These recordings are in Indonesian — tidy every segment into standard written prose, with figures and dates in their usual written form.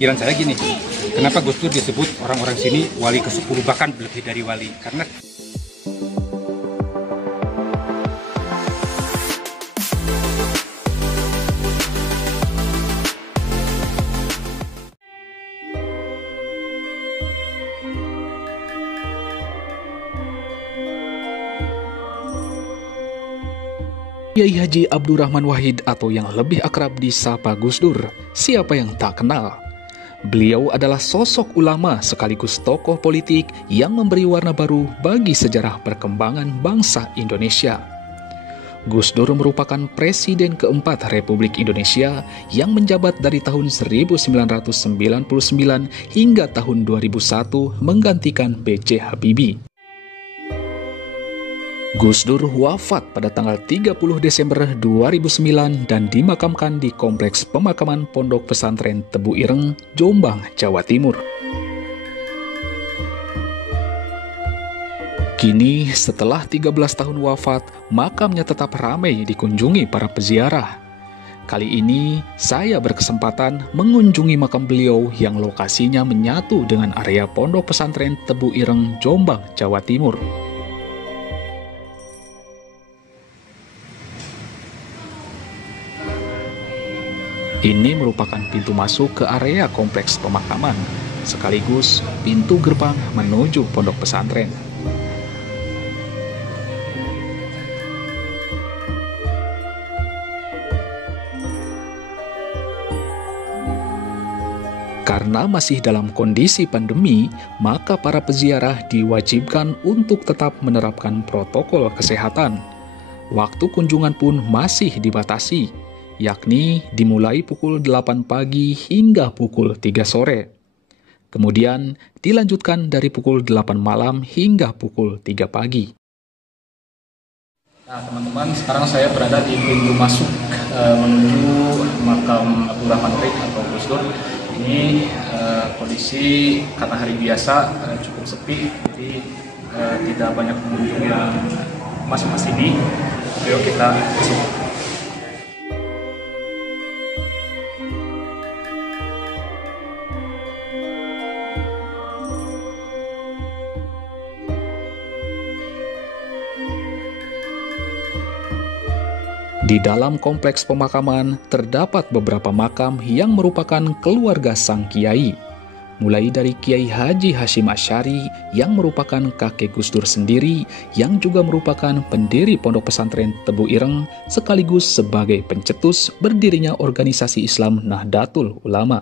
Pikiran saya gini, kenapa Gus Dur disebut orang-orang sini wali ke-10 bahkan lebih dari wali? Karena Kiai Haji Abdurrahman Wahid atau yang lebih akrab disapa Gus Dur, siapa yang tak kenal? Beliau adalah sosok ulama sekaligus tokoh politik yang memberi warna baru bagi sejarah perkembangan bangsa Indonesia. Gus Dur merupakan Presiden keempat Republik Indonesia yang menjabat dari tahun 1999 hingga tahun 2001 menggantikan B.J. Habibie. Gus Dur wafat pada tanggal 30 Desember 2009 dan dimakamkan di Kompleks Pemakaman Pondok Pesantren Tebu Ireng, Jombang, Jawa Timur. Kini, setelah 13 tahun wafat, makamnya tetap ramai dikunjungi para peziarah. Kali ini, saya berkesempatan mengunjungi makam beliau yang lokasinya menyatu dengan area Pondok Pesantren Tebu Ireng, Jombang, Jawa Timur. Ini merupakan pintu masuk ke area kompleks pemakaman, sekaligus pintu gerbang menuju pondok pesantren. Karena masih dalam kondisi pandemi, maka para peziarah diwajibkan untuk tetap menerapkan protokol kesehatan. Waktu kunjungan pun masih dibatasi, yakni dimulai pukul 8 pagi hingga pukul 3 sore. Kemudian dilanjutkan dari pukul 8 malam hingga pukul 3 pagi. Nah teman-teman, sekarang saya berada di pintu masuk menuju makam Abdurrahman Wahid atau Gus Dur. Ini kondisi karena hari biasa cukup sepi, jadi tidak banyak pengunjung yang masuk ke sini. Yuk kita masuk. Di dalam kompleks pemakaman terdapat beberapa makam yang merupakan keluarga sang kiai. Mulai dari Kiai Haji Hashim Asy'ari yang merupakan kakek Gus Dur sendiri, yang juga merupakan pendiri Pondok Pesantren Tebu Ireng sekaligus sebagai pencetus berdirinya organisasi Islam Nahdlatul Ulama.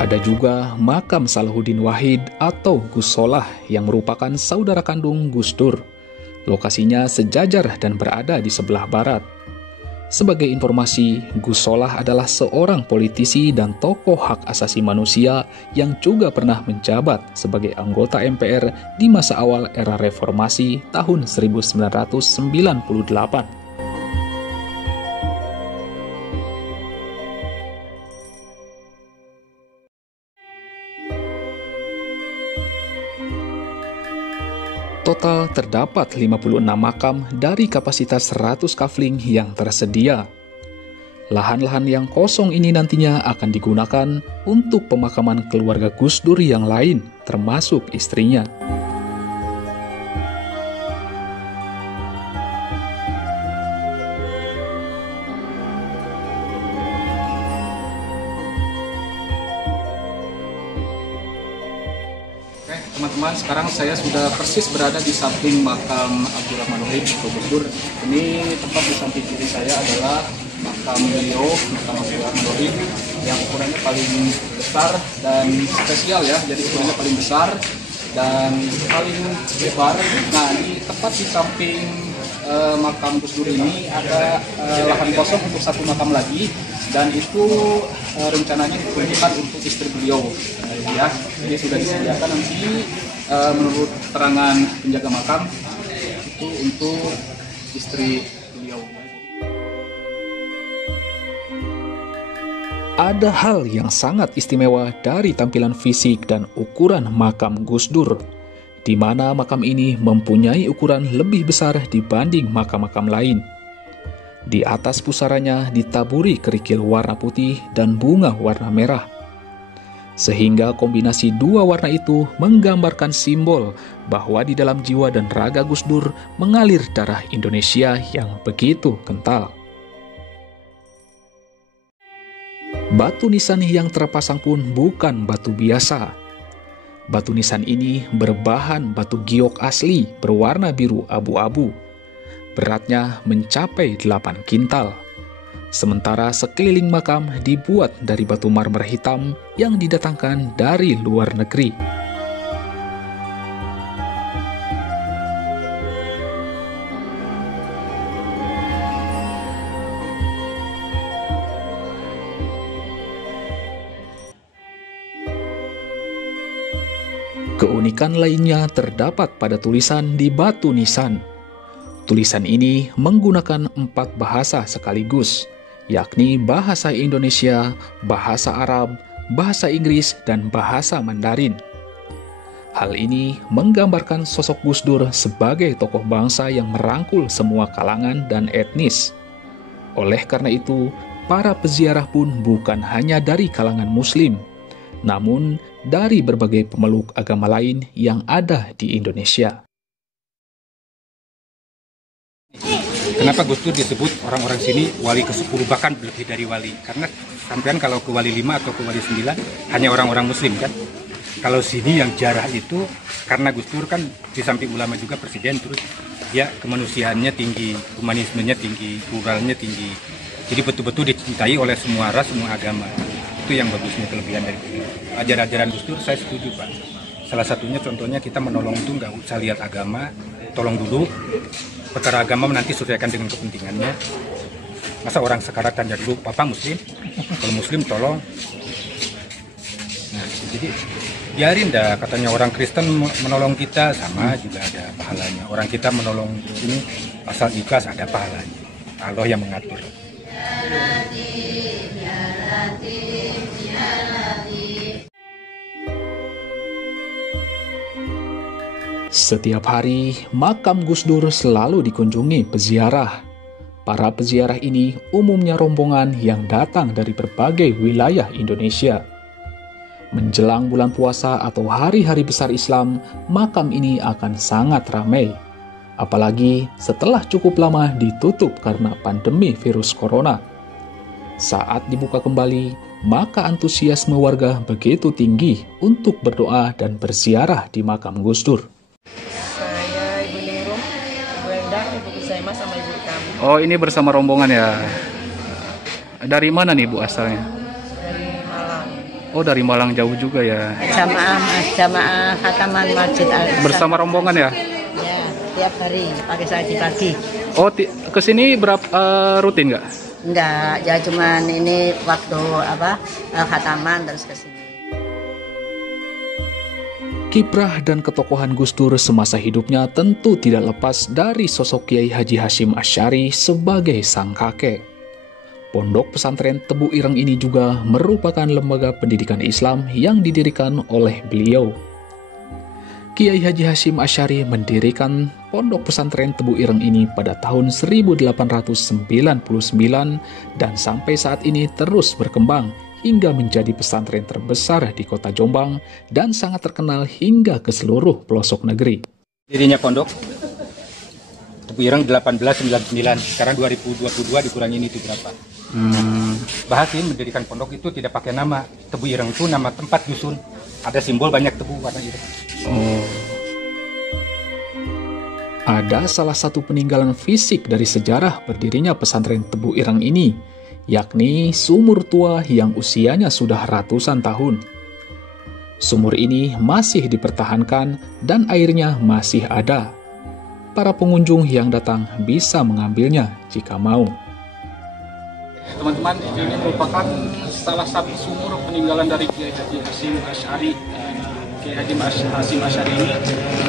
Ada juga makam Salahuddin Wahid atau Gus Solah yang merupakan saudara kandung Gus Dur. Lokasinya sejajar dan berada di sebelah barat. Sebagai informasi, Gus Solah adalah seorang politisi dan tokoh hak asasi manusia yang juga pernah menjabat sebagai anggota MPR di masa awal era reformasi tahun 1998. Total terdapat 56 makam dari kapasitas 100 kafling yang tersedia. Lahan-lahan yang kosong ini nantinya akan digunakan untuk pemakaman keluarga Gus Dur yang lain, termasuk istrinya. Teman-teman, sekarang saya sudah persis berada di samping makam Abdurrahman Wahid atau Gus Dur. Ini tepat di samping kiri saya adalah makam beliau, makam Abdurrahman Wahid, yang ukurannya paling besar dan spesial ya. Jadi ukurannya paling besar dan paling lebar. Nah, di tepat di samping makam Gus Dur ini ada lahan kosong untuk satu makam lagi, dan itu rencananya diperuntukkan untuk istri beliau. Ya, ini sudah disediakan nanti menurut keterangan penjaga makam itu untuk istri beliau. Ada hal yang sangat istimewa dari tampilan fisik dan ukuran makam Gus Dur, di mana makam ini mempunyai ukuran lebih besar dibanding makam-makam lain. Di atas pusaranya ditaburi kerikil warna putih dan bunga warna merah. Sehingga kombinasi dua warna itu menggambarkan simbol bahwa di dalam jiwa dan raga Gus Dur mengalir darah Indonesia yang begitu kental. Batu nisan yang terpasang pun bukan batu biasa. Batu nisan ini berbahan batu giok asli berwarna biru abu-abu. Beratnya mencapai 8 kintal. Sementara sekeliling makam dibuat dari batu marmer hitam yang didatangkan dari luar negeri. Keunikan lainnya terdapat pada tulisan di batu nisan. Tulisan ini menggunakan 4 bahasa sekaligus, yakni bahasa Indonesia, bahasa Arab, bahasa Inggris, dan bahasa Mandarin. Hal ini menggambarkan sosok Gus Dur sebagai tokoh bangsa yang merangkul semua kalangan dan etnis. Oleh karena itu, para peziarah pun bukan hanya dari kalangan Muslim, namun dari berbagai pemeluk agama lain yang ada di Indonesia. Kenapa Gus Dur disebut orang-orang sini wali ke-10, bahkan lebih dari wali? Karena sampean kalau ke wali 5 atau ke wali 9 hanya orang-orang muslim kan? Kalau sini yang jarah itu karena Gus Dur kan di samping ulama juga presiden, terus dia kemanusiaannya tinggi, humanismenya tinggi, pluralnya tinggi. Jadi betul-betul dicintai oleh semua ras, semua agama. Itu yang bagusnya, kelebihan dari Gus Dur. Ajaran Gus Dur saya setuju Pak. Salah satunya contohnya kita menolong itu nggak usah lihat agama, tolong dulu. Perkara agama nanti sesuaikan dengan kepentingannya. Masa orang sekarang tanya dulu, Papa Muslim? Kalau Muslim tolong. Nah, jadi biarin dah, katanya orang Kristen menolong kita sama juga ada pahalanya. Orang kita menolong ini asal ikhlas ada pahalanya. Allah yang mengatur. Setiap hari, makam Gus Dur selalu dikunjungi peziarah. Para peziarah ini umumnya rombongan yang datang dari berbagai wilayah Indonesia. Menjelang bulan puasa atau hari-hari besar Islam, makam ini akan sangat ramai. Apalagi setelah cukup lama ditutup karena pandemi virus corona. Saat dibuka kembali, maka antusiasme warga begitu tinggi untuk berdoa dan berziarah di makam Gus Dur. Saya Ibu Ningrum, Ibu Endang, Ibu Kusaima sama Ibu kami. Oh, ini bersama rombongan ya. Dari mana nih Bu asalnya? Dari Malang. Oh, dari Malang jauh juga ya. Jamaah Khataman Masjid Al-Ihsan. Bersama rombongan ya? Ya, tiap hari pagi. Oh, kesini berapa rutin nggak? Enggak, ya cuman ini waktu khataman terus ke sini. Kiprah dan ketokohan Gus Dur semasa hidupnya tentu tidak lepas dari sosok Kiai Haji Hasyim Asy'ari sebagai sang kakek. Pondok pesantren Tebu Ireng ini juga merupakan lembaga pendidikan Islam yang didirikan oleh beliau. Kiai Haji Hasyim Asy'ari mendirikan pondok pesantren Tebu Ireng ini pada tahun 1899 dan sampai saat ini terus berkembang hingga menjadi pesantren terbesar di kota Jombang dan sangat terkenal hingga ke seluruh pelosok negeri. Dirinya pondok Tebu Ireng 1899, sekarang 2022 dikurangin itu berapa? Bahasin mendirikan pondok itu tidak pakai nama. Tebu Ireng itu nama tempat dusun. Ada simbol banyak tebu warna ireng. Oh. Ada salah satu peninggalan fisik dari sejarah berdirinya pesantren Tebu Ireng ini, yakni sumur tua yang usianya sudah ratusan tahun. Sumur ini masih dipertahankan dan airnya masih ada. Para pengunjung yang datang bisa mengambilnya jika mau. Teman-teman, ini merupakan salah satu sumur peninggalan dari Kiai Haji Hasyim Asy'ari. Kiai Haji Hasyim Asy'ari ini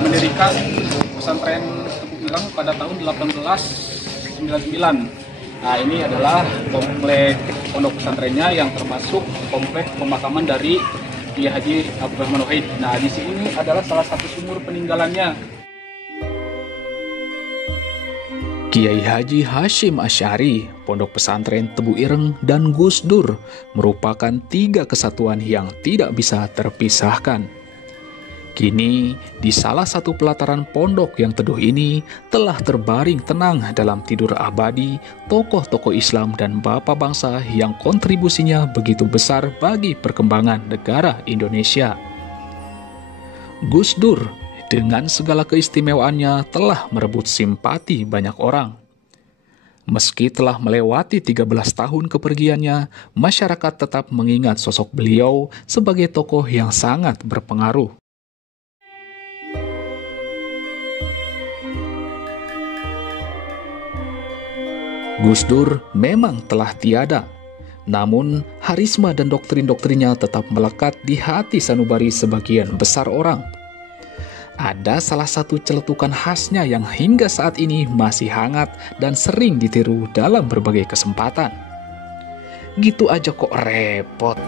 mendirikan pesantren Tebu Ireng pada tahun 1899. Nah, ini adalah komplek pondok pesantrennya yang termasuk komplek pemakaman dari Kiai Haji Abdurrahman Wahid. Nah, di sini adalah salah satu sumur peninggalannya. Kiai Haji Hashim Asy'ari, Pondok Pesantren Tebu Ireng, dan Gus Dur merupakan 3 kesatuan yang tidak bisa terpisahkan. Kini, di salah satu pelataran pondok yang teduh ini telah terbaring tenang dalam tidur abadi tokoh-tokoh Islam dan bapak bangsa yang kontribusinya begitu besar bagi perkembangan negara Indonesia. Gus Dur dengan segala keistimewaannya telah merebut simpati banyak orang. Meski telah melewati 13 tahun kepergiannya, masyarakat tetap mengingat sosok beliau sebagai tokoh yang sangat berpengaruh. Gus Dur memang telah tiada, namun harisma dan doktrin-doktrinnya tetap melekat di hati sanubari sebagian besar orang. Ada salah satu celetukan khasnya yang hingga saat ini masih hangat dan sering ditiru dalam berbagai kesempatan. Gitu aja kok repot.